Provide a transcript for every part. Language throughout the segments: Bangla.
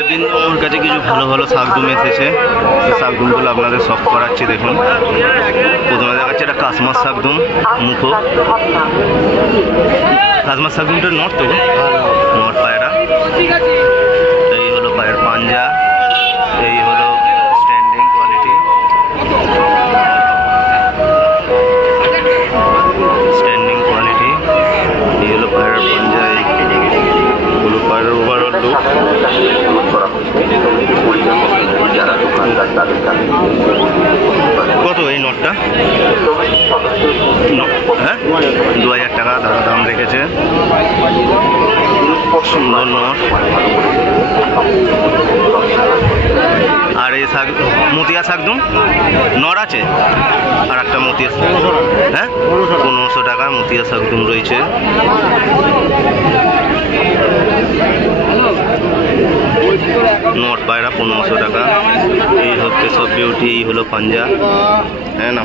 একদিন ওর কাছে কিছু ভালো ভালো শাকদুম এসেছে, সেই শাকদুমগুলো আপনাদের সব করাচ্ছি। দেখুন, প্রথমে দেখাচ্ছে একটা কাশমার শাকদুম মুখো। কাশমার শাকদুমটা নট তো, নট পায়রা। এই হলো পায়ের পাঞ্জা, এই হলো স্ট্যান্ডিং কোয়ালিটি, স্ট্যান্ডিং কোয়ালিটি। এই হলো পায়ের পাঞ্জা, এই হলো পায়ের ওভারঅল লুক। কত এই নটটা? হ্যাঁ, 2000 টাকা দাদা দাম রেখেছে। সুন্দর নট। আর এই শাক মতিয়া শাকদম নর আছে, আর একটা মতিয়া, হ্যাঁ 1500 টাকা মতিয়া শাকদম রয়েছে। নট পায়রা 1500 টাকা। এই হচ্ছে সব বিউটি। এই হলো পাঞ্জা, হ্যাঁ না।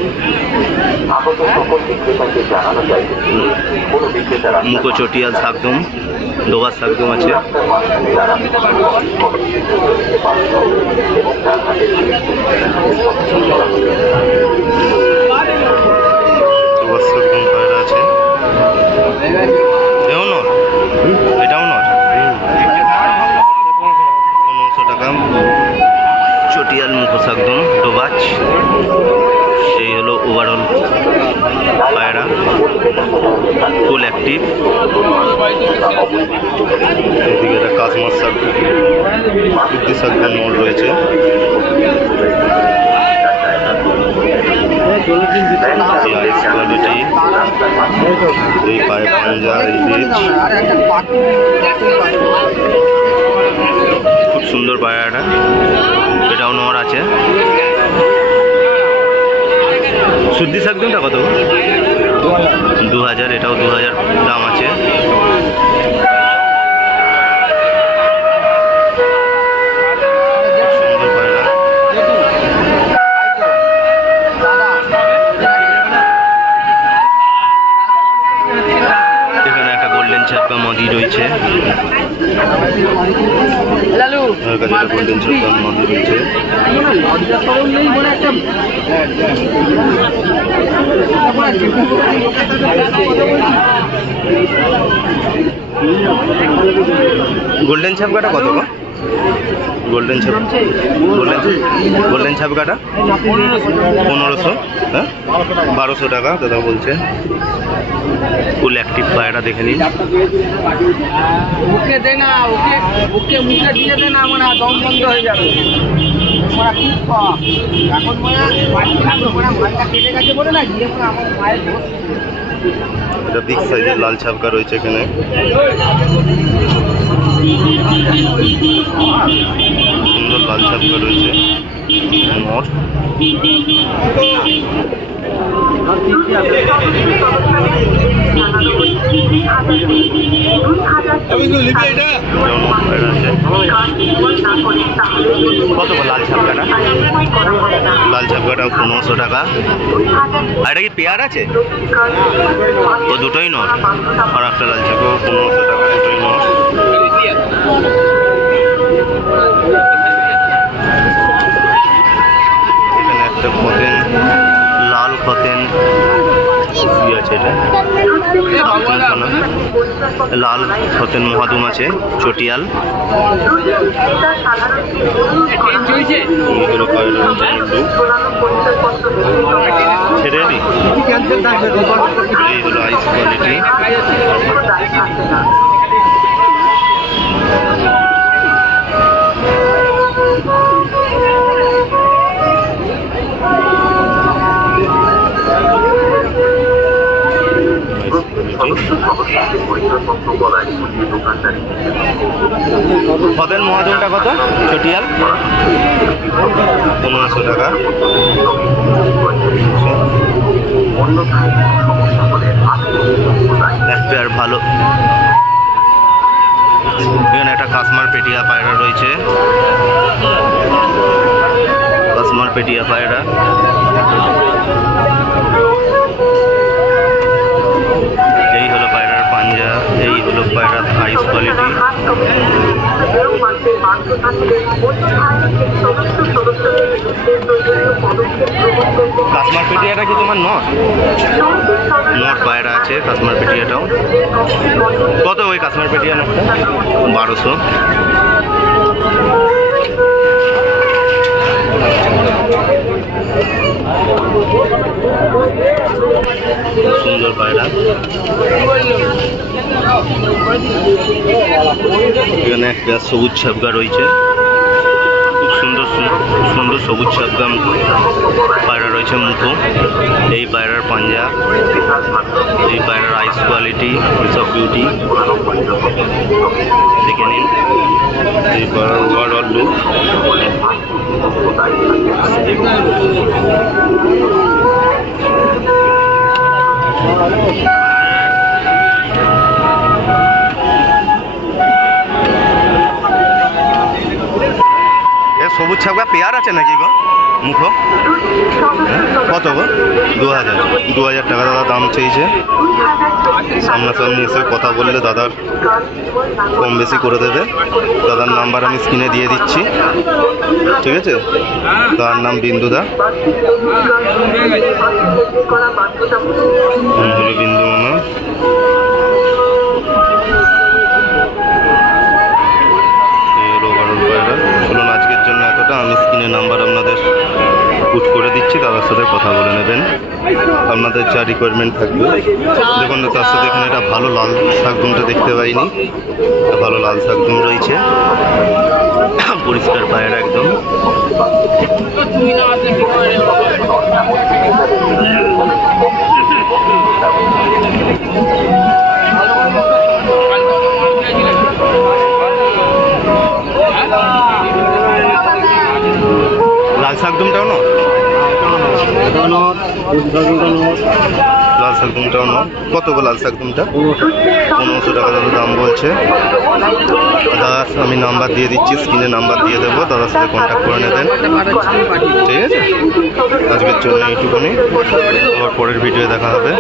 মুখো চটিয়াল শাকদম, ডোবার শাকদম আছে। ডোবার শাকদম পায়রা আছে। এও নট, এটাও নট, 1500 টাকা। চটিয়াল মুখো শাকদম ডোবাচ। এই হলো ওভারঅল পায়রা, ফুল অ্যাক্টিভ। এদিকে একটা কাশমার শাকদম, বুদ্ধি শাকদম নট রয়েছে। এই আইস কোয়ালিটি, এই পায়ে পাঞ্জা, এই রিচ। খুব সুন্দর পায়রাটা, এটাও নর আছে। শুদ্ধি শাকদমটা কত? 2000, এটাও 2000 দাম আছে। সুন্দর পায়রা। এখানে একটা গোল্ডেন চাপকা মাদি রয়েছে, ওর কাছে একটা গোল্ডেন চাপকা মাদি রয়েছে। গোল্ডেন ছাপকাটা কত? গোল্ডেন ছাপ, গোল্ডেন ছাপকাটা 1500, হ্যাঁ 1200 টাকা দাদা বলছে। ফুল অ্যাক্টিভ পায়রা, দেখে নিন। মুখে দে না, ওকে ওকে মুখে দিয়ে দে না, মানে দম বন্ধ হয়ে যাবে। এখন মালটা কেটে গেছে বলে না, গিয়ে আমার মায়ের এটা বিগ সাইজের লাল ছাপকা রয়েছে এখানে। সুন্দর লাল ছাপকা রয়েছে। নট কত লাল ছাপকাটা? লাল ছাপকাটাও 1500 টাকা। আর এটা কি পেয়ার আছে? ও দুটোই নট। আর একটা লাল ছাপকাও 1500 টাকা, দুটোই নট। এখানে একটা খতেন, লাল খতেন কি আছে, এটা লাল খতেন মহাদুম আছে, চটিয়াল। ছেড়ে দি। এই হলো আইস কোয়ালিটি। খতেন মহাজনটা কত? চটিয়াল 1500 টাকা। এক পেয়ার ভালো। এখানে একটা কাশ্মার পেটিয়া পায়রা রয়েছে, কাশ্মার পেটিয়া পায়রা। এই হলো পায়রার পাঞ্জা, এই হলো পায়রার আইস কোয়ালিটি। কাশ্মীর পেটিয়াটা কি তোমার নট পায়রা আছে? কাশ্মীর পেটিয়াটাও কত? ওই কাশ্মীর পেটিয়া নটটা 1200। সুন্দর পায়রা। এখানে একটা সবুজ ছাপগা রয়েছে, খুব সুন্দর সুন্দর সবুজ ছাপগা পায়রা রয়েছে। মুখো এই পায়রার পাঞ্জা, এই পায়রার আইস কোয়ালিটি, সব বিউটি দেখে নিন। এই পায়রার ওভারঅল লুক। সবুজ ছাপগা পেয়ার আছে নাকি গো? মুখো কত গো? 2000 টাকা দাদা দাম চেয়েছে। সামনাসামনি এসে কথা বললে দাদার কম বেশি করে দেবে। দাদার নাম্বার আমি স্ক্রিনে দিয়ে দিচ্ছি, ঠিক আছে? দাদার নাম বিন্দুদা, বিন্দু মামা। চলুন আজকের জন্য এতটা। আমি স্ক্রিনে নাম্বার আপনাদের পুট করে দিচ্ছি, দাদার সাথে কথা বলে নেবেন। আপনাদের যা রিকোয়ারমেন্ট থাকবে। দেখুন তার সাথে এখানে একটা ভালো লাল শাকদুমটা দেখতে পাইনি, ভালো লাল শাকদুম রয়েছে, পরিষ্কার পায়রা একদম। লাল শাকদুমটাও না, লাল শাকদুমটাও না। কত গো লাল শাকদুমটা? 1500 টাকা দাদা দাম বলছে। দাদা আমি নাম্বার দিয়ে দিচ্ছি, স্ক্রিনে নাম্বার দিয়ে দেবো, দাদার সাথে কন্ট্যাক্ট করে নেবেন, ঠিক আছে? আজকের জন্য এইটুকুনি, আবার পরের ভিডিও দেখা হবে।